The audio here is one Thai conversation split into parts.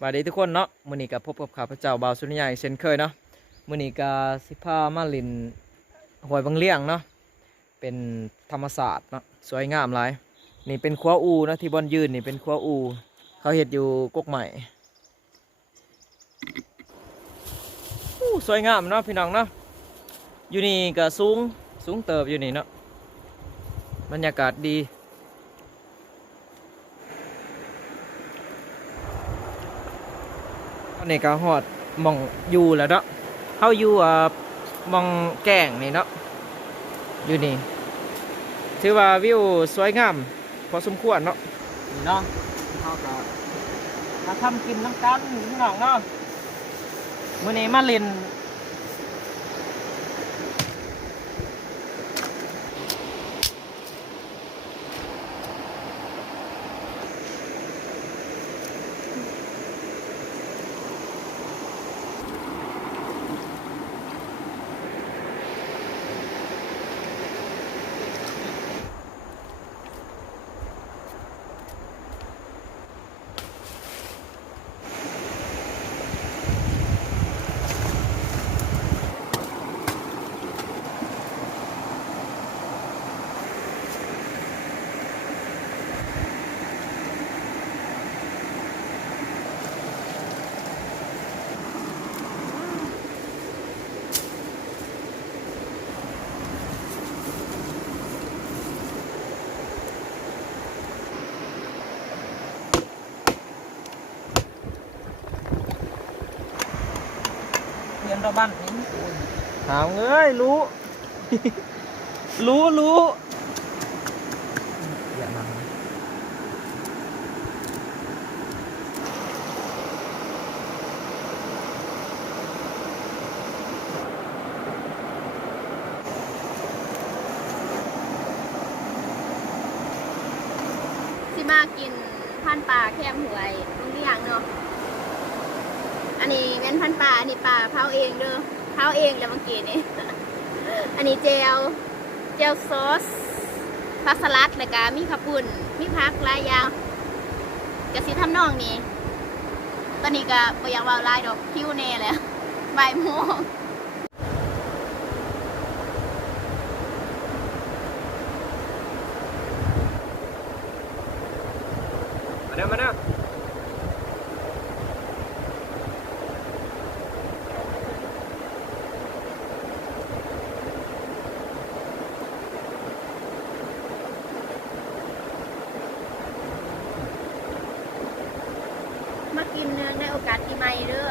สวัสดีทุกคนเนาะมื้อนี้ก็พบกับข้าพเจ้าบ่าวสุนิยาอีกเช่นเคยเนาะมื้อนี้ก็สิพามาลินห้วยบางเลี้ยงเนาะเป็นธรรมศาสตร์เนาะสวยงามหลายนี่เป็นครัวอูเนาะที่บอนยืนนี่เป็นครัวอูเขาเฮ็ดอยู่กกใหม่สวยงามเนาะพี่น้องเนาะอยู่นี่ก็สูงเติบอยู่นี่เนาะบรรยากาศดีตอนนี้ก็ฮอดหม่องอยู่แล้วเนาะเฮาอยู่หม่องแก่งนี่เนาะอยู่นี่ถือว่าวิวสวยงามพอสมควรเนาะนี่เนาะเฮาก็มาทำกินน้ำกันพี่น้องเนาะมื้อนี้มาเล่นเรียนระบ้านนี้ถามเอ้ยรู้ รู้อย่ามาสิมากินพันปลาแคมหวยตรงนี้อย่างเนาะอันนี้เป็นพันปลาอันนี้ปลาเผาเองเด้อเผาเองแล้วเมื่อกี้นี่ อันนี้เจลซอสผักสลัดแล้วก็มีข้าวปุ้นมีผักหลายอย่างกะสิทำนองนี้ตอนนี้ก็บ่อยากเว้าหลายดอกคิวแน่แล้ว บ่ายโมง มาเด้อมากินเนื่องในโอกาสปีใหม่เด้อ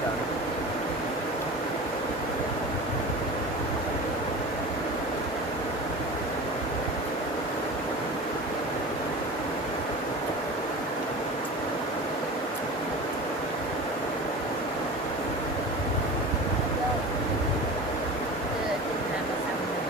เดี๋ยวกินหาประจำเลย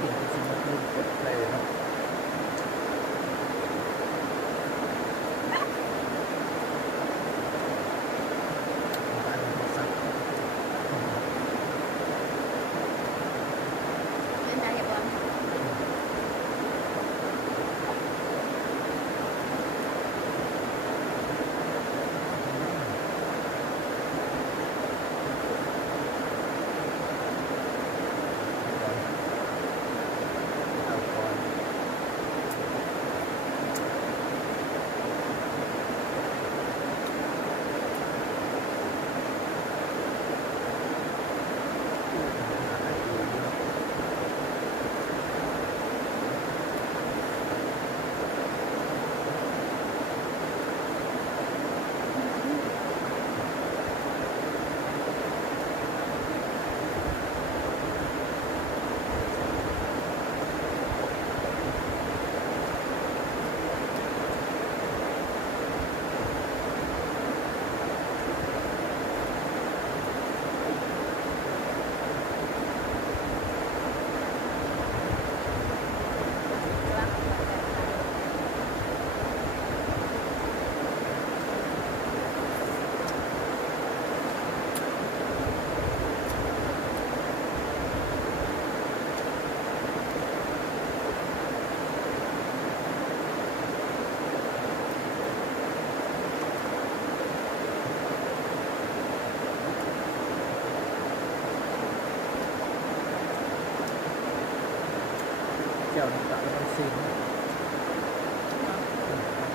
กินจริงๆมันลืมกดเลยเนาะบ้านมันสัก เป็นไงบ้าง เอาก่อนเจ้าน้ำตาลมันซึม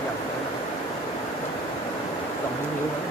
อยากเลย2 นิ้วมั้ง